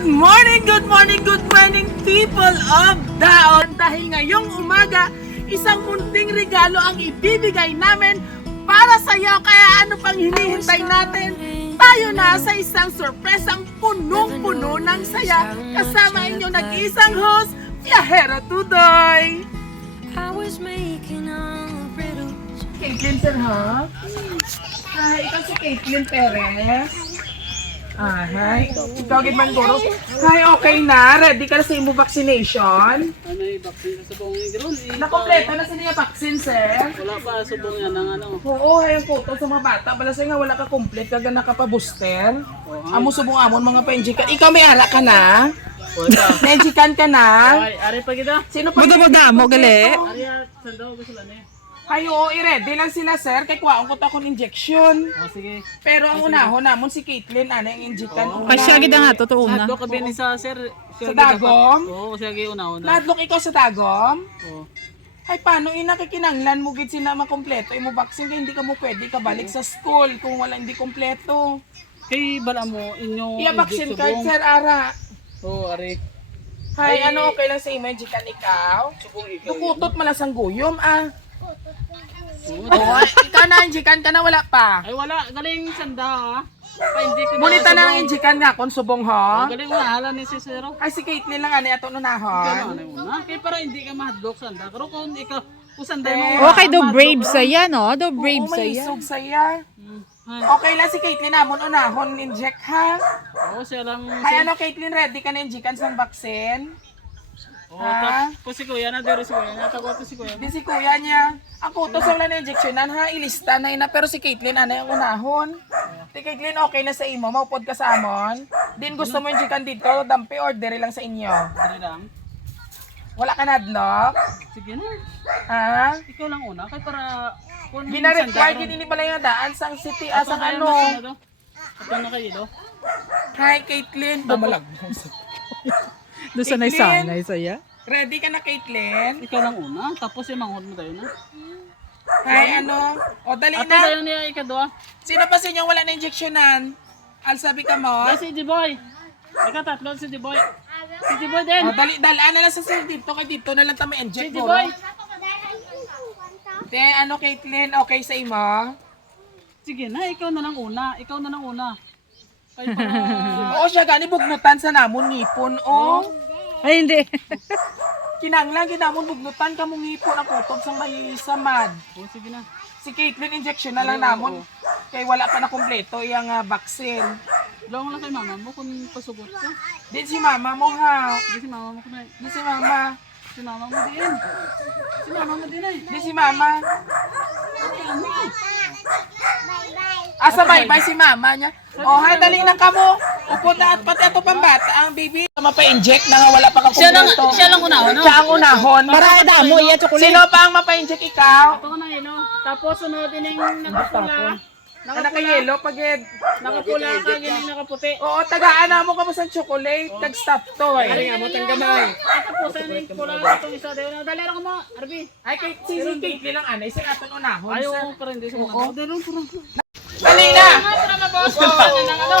Good morning, good morning, good morning people of Daon. Dahil ngayong umaga, isang munting regalo ang ibibigay namin para sa iyo. Kaya ano pang hinihintay natin? Tayo na sa isang sorpresang punong-puno ng saya. Kasama inyong nag-iisang host, Viajero Tudoy. Caitlin sir ha? Hi, ikaw si Caitlin Perez. Hi. Ikaw gitman guro. Hi, okay na? Ready ka na sa imo vaccination? Ano yung vaccine sa subong ni Gron? Nakompleto na sa niya vaccine, sir? Wala pa subong yan ng ano. Oo, hayang photo sa mga bata. Bala sa nga wala ka complete, kaga naka-booster. Amo subong amon mga penjikan. Ikaw may ara ka na? Wala. Penjikan ka na? Ay, ari pa kita. Sino pa? Mo gali. Ari sandaw gusto lang eh. Hayo, i-ready lang sila, sir. Kay kuwaon ko ta akong injection. Oh, sige. Pero ang unahon namon si Caitlin, ana yung injekan. Pasya gid nga totoo na. Sadlo ka din sa sir. Sa Dagom? Oo, siya gi una-una. Nadlok ikaw sa Dagom? Oo. Ay, paano inakikinanglan mo gid sina makompleto? Imo vaccine kay hindi ka mo pwede kabalik sa school kung wala hindi kompleto. Kay bala mo inyong Iya vaccine card, sir, ara. Oo, ari. Hay, ano okay lang sa image kan ikaw? Subong ikaw. Dukutot malasang guyom, ah. Oh, ikaw na, injikan ka na, wala pa. Ay wala, galing sanda ha. Pa hindi ko Munita na ang injikan nga, kung subong ho. Galing wala ni si Sir. Ay, si Caitlin lang, ano, ato Gano'n nunahon. na una. Kay para hindi ka mahadlok sanda. Pero kung ikaw usanda mo. Okay, do brave saya no? Do brave Oo, may saya. isog saya. Okay lang si Caitlin namon unahon, inject ha. Oo, siya lang. Hay, ano, Caitlin, ready ka na injikan sa vaccine? Oo, Ha? tapos si Kuya na, dero si Kuya. Natagot ko si Kuya. Di si kuya niya. Ang kutos wala na injectionan ha, ilista na ina. Pero si Caitlin, ano yung unahon? Si Caitlin, okay na sa imo, maupod ka sa amon. Din gusto mo injikan dito, dampi order lang sa inyo. Dari lang. Wala ka nadlock? Sige na. Ha? Ikaw lang una. Kay para... kung Gina-require, gini pala yung daan sang city, asang ano. Ito na kayo do. Hi, Caitlin. Bumalag. Do sanay sanay saya. Ready ka na, Caitlin? Ikaw lang una. Tapos yung manghod mo tayo na. Hi, ano? O, dali Ato na. tayo niya ikadwa. Sino pa sa inyo wala na injectionan? Alsabi ka mo? Si D-Boy. Ikaw tatlo si D-Boy. Si D-Boy din. O, dali, dalaan na lang sa sir dito. Kay dito na lang tayo Si inject D-Boy. Te, ano, Caitlin? Okay sa imo? Sige na, ikaw na lang una. Ikaw na lang una. Kay para... Oo, siya gani bugnutan sa namon ngipon, oh. Ay hindi. Kinanglan ginamon bugnutan ka mong ngipon ang kutob sang may samad. Oh, sige na. Si Caitlin injection na lang namon. Kay wala pa na kompleto iyang vaccine. Lang lang kay mama mo kung pasugot ka. Din si mama mo ha. Hindi si mama mo kunay. Di si mama. Si mama mo din. Si mama mo din ay. Di si mama. Asa bye-bye si mama niya. Oh, hay, dali na kamo. Upo na at pati ato pambata ang baby. Mapa-inject na nga wala pa ka kompleto. Siya lang unahon. Siya ang unahon. Para damo iya chocolate. Sino pa ang mapa-inject ikaw? Ito na yun, no? Tapos sunodin yung nakapula. Naka-yellow pagid. Nakapula ka, ganyan nakaputi. Oo, tagaan na mo ka mo sa chocolate. Tag-stop to eh. nga mo, tanggamay. Tapusan yung pula itong isa. Dali lang mo, Arby. Ay, kay si Caitlin lang anay. Sa aton unahon. Ayaw sir. mo pa rin, di sa mga. Dali lang, parang. Dali na! Para mabawas ko pa ng ano.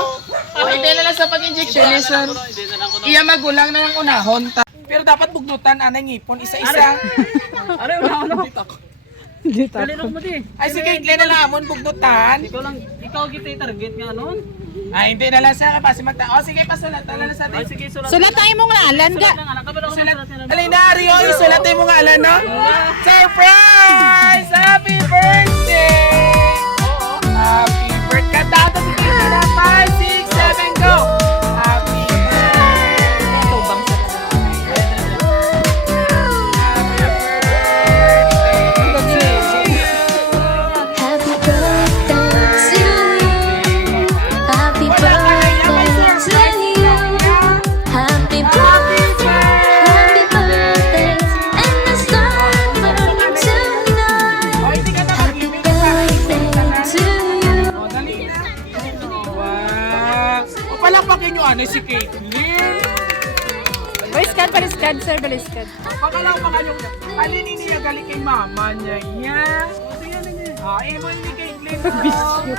O, hindi na lang sa pag-injection. Listen. Hindi na lang ko na. Iya magulang na ng unahon. Pero dapat bugnutan anay ngipon. Isa-isa. Are, una. Dito. Dali lang mo di. Ay, si Caitlin na lang amon bugnutan. Ikaw lang, ikaw kita target nga noon. Ay, hindi na lang siya. Kasi magta... O, sige, pasulat na lang sa Ay, atin. sige, sulat. Sulat tayo mong ngalan ga. Sulat lang, anak. Kabalo ko Sulat. sulat na. Dali na, Rio. Isulat tayo mo nga alam, no? Surprise! Happy birthday! Happy birthday! Kanta si Caitlin na 5, 6, 7, go! Happy birthday! Tubang sa. Happy birthday to you. Happy birthday to you. Happy birthday, happy birthday, and the star burning tonight. Happy birthday to you. O, dali na. Wow! O, palakpakin nyo ano si Caitlin. Baliskan, baliskan, sir, baliskan. Pakalakpakan nyo. Alinin niya galing kay mama niya. Yan. O, imo ni Caitlin. Bisyo.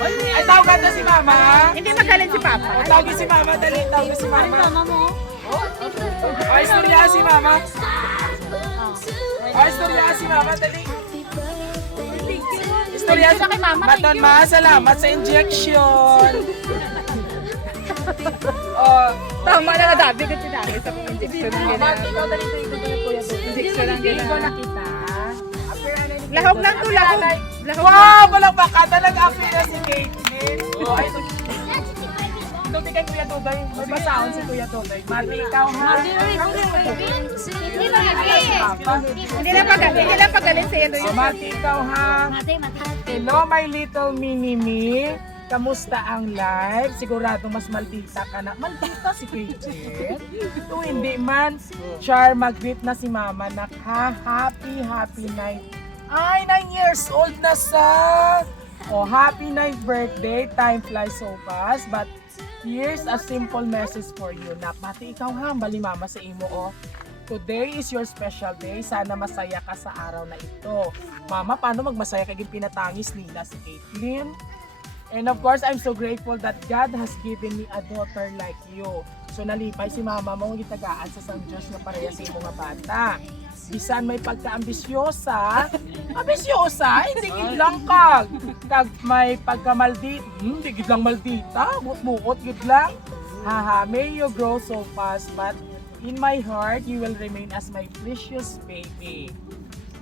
Ay, tawagan na si Mama. Hindi magaling si Papa. O, tawagin si Mama. Dali, tawagin si Mama. Mama mo. O, istorya si Mama. O, istorya si Mama. Dali. Istorya si Mama. Maton ma, salamat sa injection. O, Tama na nga dabi ko tinami sa mga injection ng Mama, gina. ikaw dali ito yung kuya doon. Injection ng Hindi ko gina. nakita. Lahog lang to, lahog. Lahog lang. Wow, walang baka talaga affair na si Caitlyn. Oh, ay, ito tigay Kuya Dodoy. May basaon si Kuya Dodoy. Mati, ikaw ha? Hindi lang pagaling sa iyo. Oh, Mati, ikaw ha? Hello, my little mini-me. Kamusta ang live? Sigurado mas maldita ka na. Maldita si Caitlyn? Ito hindi man. Char, mag-greet na si Mama. Ha, happy night. Ay, 9 years old na sa. Oh, happy 9th birthday. Time flies so fast. But here's a simple message for you. Nakmati ikaw ha, bali Mama sa imo oh. Today is your special day. Sana masaya ka sa araw na ito. Mama, paano magmasaya kay pinatangis nila si Caitlyn? And of course, I'm so grateful that God has given me a daughter like you. So nalipay si Mama mo gitagaan sa Sang Diyos na pareha sa mga bata. Bisan may pagka-ambisyosa, hindi gid lang kag may pagkamaldit, hindi gid lang maldita, buot gid lang. Haha, may you grow so fast, but in my heart, you will remain as my precious baby.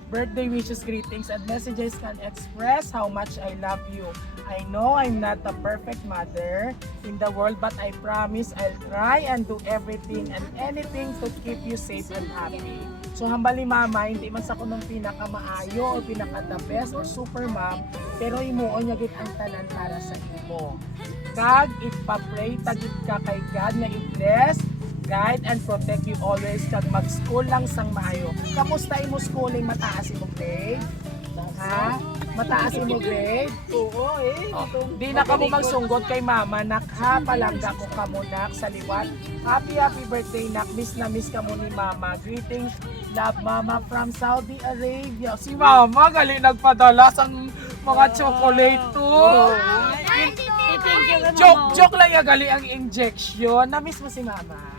Birthday wishes, greetings, and messages can express how much I love you. I know I'm not the perfect mother in the world, but I promise I'll try and do everything and anything to keep you safe and happy. So hambali Mama, hindi man sa kunong pinakamaayo o pinaka-the best or super mom, pero imuon niya gid ang tanan para sa imo. Kag ipapray tagit ka kay God na i-bless, guide and protect you always kag mag-school lang sang maayo. Kamusta imo schooling? Mataas imo grade? Ha? Mataas imo grade? Oo di na kamo magsunggot kay Mama nak ha, palangga ko kamo nak sa liwat. Happy birthday nak, miss na miss kamo ni Mama. Greetings, love Mama from Saudi Arabia. Si Mama gali nagpadala sang mga chocolate to. Joke lang ya gali ang injection. Na-miss mo si Mama?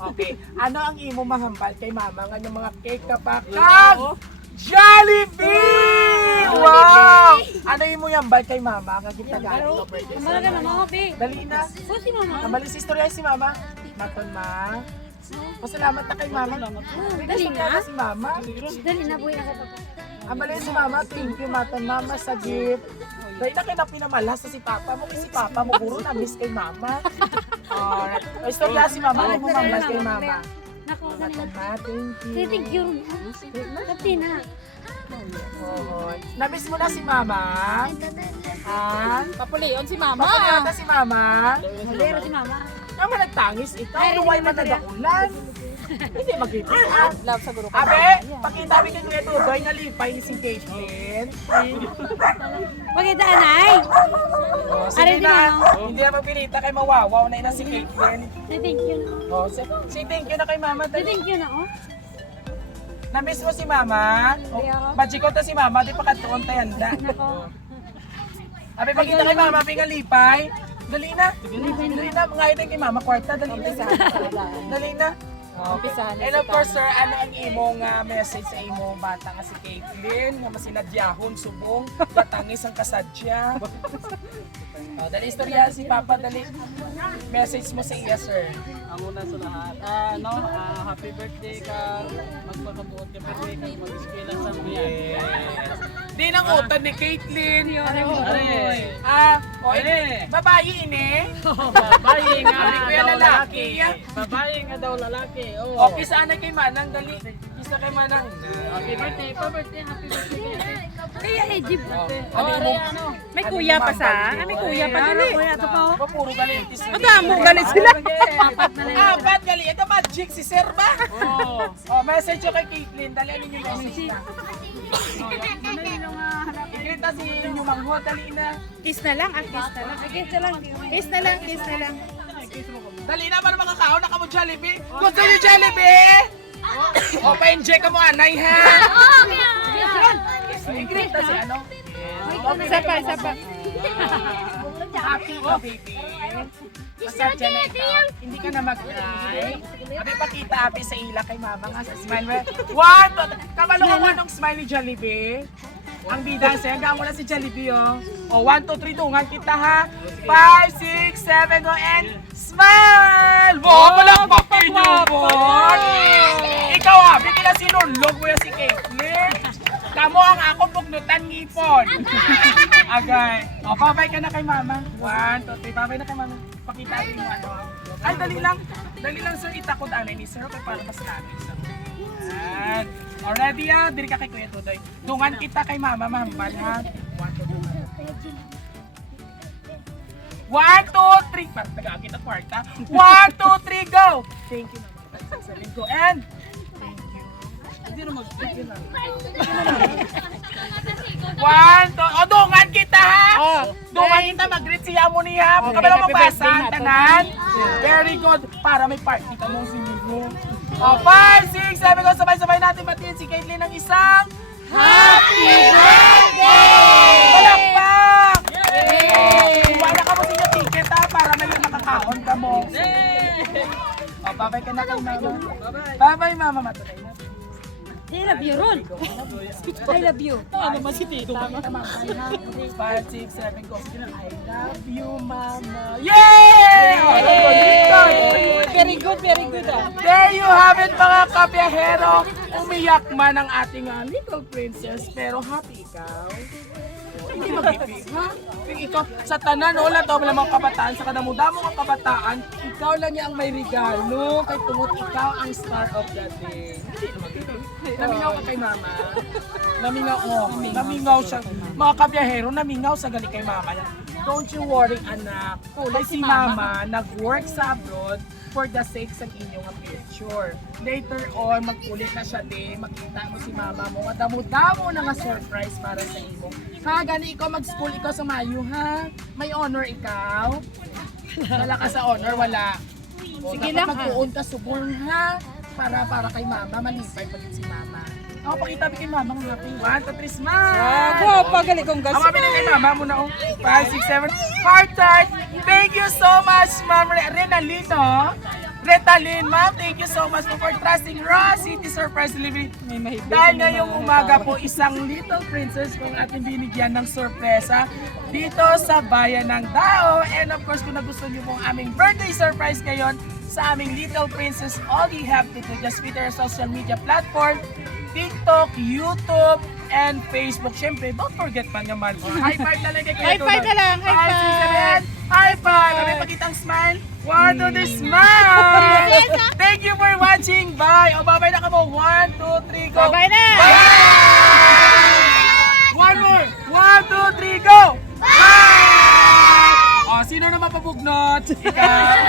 Okay. Ano ang imo mahambal kay Mama? Nga ng mga cake kapakag? Jollibee! Wow! Ano imo yambal kay Mama? Nga gitagalan ko birthday sa Mama. Dali na. Nambali si istorya si Mama. Maton ma. Pasalamat na kay Mama. Dali na si Mama. Dali na, buhay na ka pa. Ambali si Mama. Thank you Maton Mama sa gift. Dahil na kayo na pinamalas sa si Papa mo. Si Papa mo puro na-miss kay Mama. Alright. Istorya si Mama. Ano mo mamalas kay Mama? Nako, dali Maton na. ma. Thank you. Thank you. Kapti na. Oo. Na-miss mo na si Mama? Ha? Papulion si Mama. Papalata si Mama? Malero si Mama. Naman nagtangis ikaw. Luway man nagaulan. Hindi mag-ipihan. Love sa guru ka. Abe, pakita mo kay Kuya Tudoy nga lipay ni si Caitlyn. Pagkita, anay. Oh, sige Aray, na. di ba, Hindi na magpilita kay mawawaw na ina si Caitlyn. Thank you na. Oh, say thank you na kay Mama. Thank you na, oh. Na-miss mo si Mama? Oh, Bajiko to si Mama, di pa katuon tayanda. Nako. Abe, pakita kay Mama, pinga lipay. Dali na. Dali na. Mga ito kay Mama, kwarta. Dali na. Dali na. Okay. And of course, sir, ano ang imong message sa imong bata nga si Caitlyn, nga masinadyahon, subong, batangis ang kasadya. Dali istorya si Papa, dali. Message mo sa iya, sir. Ang una sa lahat. Happy birthday ka. Magpakabuot ka birthday ka. Mag-eskwela sa mga. Di nang utan ni Caitlyn. Are. Babae ini. Babae nga Sabi ko yan daw lalaki. lalaki. Babae nga daw lalaki. Oo. Okay, saan na kay Manang, dali. Isa kay Manang. Happy birthday. Pa-birthday. Happy birthday. Kaya, Jib. May kuya pa sa. May kuya pa dali. Kuya, ito pa. Puro galintis. Adamo galit sila. Apat gali. Ito magic si Sir ba? Oo. Message yung kay Caitlyn. Dali ano yung message na. Ikita si yung manghot. Dali na. Kiss na lang, kiss na lang. Kiss na lang. Kiss na lang, kiss na lang. Dali na para makakaon na ka mo Jollibee. Gusto niyo Jollibee? O, pa-enjoy ka mo anay ha. Ikita si ano. Isa pa, isa pa. Happy ka, baby. Pasensya na ikaw. Hindi ka na mag-cry. Happy pakita, happy sa ila kay mama nga sa smile mo. One, two, kabalo ko anong smile ni Jollibee. Ang bida sa'yo, hanggang mo na si Jollibee, oh. O, 1, 2, 3, tungan kita, ha? 5, 6, 7, go, and smile! Wow, malakpakin niyo, boy! Ikaw, ha, bigyan na sinulog mo yan si Caitlyn. Kamo ang ako pugnutan ngipon. Agay. O, babay ka na kay mama. 1, 2, 3, babay na kay mama. Pakita rin mo, ano. Ay, dali lang, sir, itakot anay ni sir, okay, para mas namin. Yan. Already, ha? Diri ka kay Kuya Tudoy. Dungan kita kay mama, mahambal, ha? 1, 2, 3. 1, 2, 3. Parang taga kita kwarta. 1, 2, 3, go! Thank you, mama. Sabihin ko, and thank you. Hindi na mag-thank you lang. 1, 2, o dungan kita, ha? Dungan kita, mag-greet siya mo niya. Kung kabalo mabasa ang tanan. Very good. Para may party ka mong sinigo. O, 5, 6, 7, go. Sabay-sabay natin batiin si Caitlyn ng isang Happy Birthday! Malakpak! Wala ka mo sa inyo ticket, ha? Para may makakaon ka mo. O, babay ka na kay mama. Bye-bye, mama. Matunay na. I love you, Ron. I love you. Ano naman si Tito? 5, 6, 7, go. I love you, mama. Yay! Very good, very good. There you have it, mga kabiyahero. Umiyak man ang ating little princess, pero happy ikaw. Hindi mag-ipig, ha? Ikaw, sa tanan, wala daw mga kabataan, sa kadamo-damo mga kabataan, ikaw lang niya ang may regalo, kay tungod ikaw ang star of the day. Hindi na mag-ipig. Namingaw ka kay mama. Namingaw siya. Mga kabiyahero, namingaw sa gali kay mama. Don't you worry, anak. Kulay si mama, nag-work sa abroad for the sake sa inyong future. Later on, magkulit na siya din, makita mo si mama mo, madamo-damo na nga surprise para sa imo. Ha, gani ikaw mag-school, ikaw sa Mayo, ha? May honor ikaw? Wala ka sa honor, wala. Sige lang, magpuon ka subong, ha? Para kay mama, malipay pa din si mama. Ako, pakita mo kay mama ng happy 1, 2, 3, smile! Wow, pagaling kong gas. Ang mabili kay mama mo na, 5, 6, 7, heart, heart! Thank you so much, Ma'am Renalino. Retalin, ma'am, thank you so much for trusting Raw City Surprise Delivery. Dahil ngayong umaga po, isang little princess kung ating binigyan ng sorpresa dito sa bayan ng Dao. And of course, kung nagustuhan niyo po ang aming birthday surprise ngayon sa aming little princess, all you have to do, just visit our social media platform, TikTok, YouTube, and Facebook. Siyempre, don't forget pa naman. High five talaga kayo. High five na lang, high five. High five! Kami pakitang smile. 1, 2, 3, smile! Thank you for watching. Bye! O, babay na ka mo. 1, 2, 3, go! Bye na! One more! 1, 2, 3, go! Bye! O, sino na mapabugnot? Ikaw!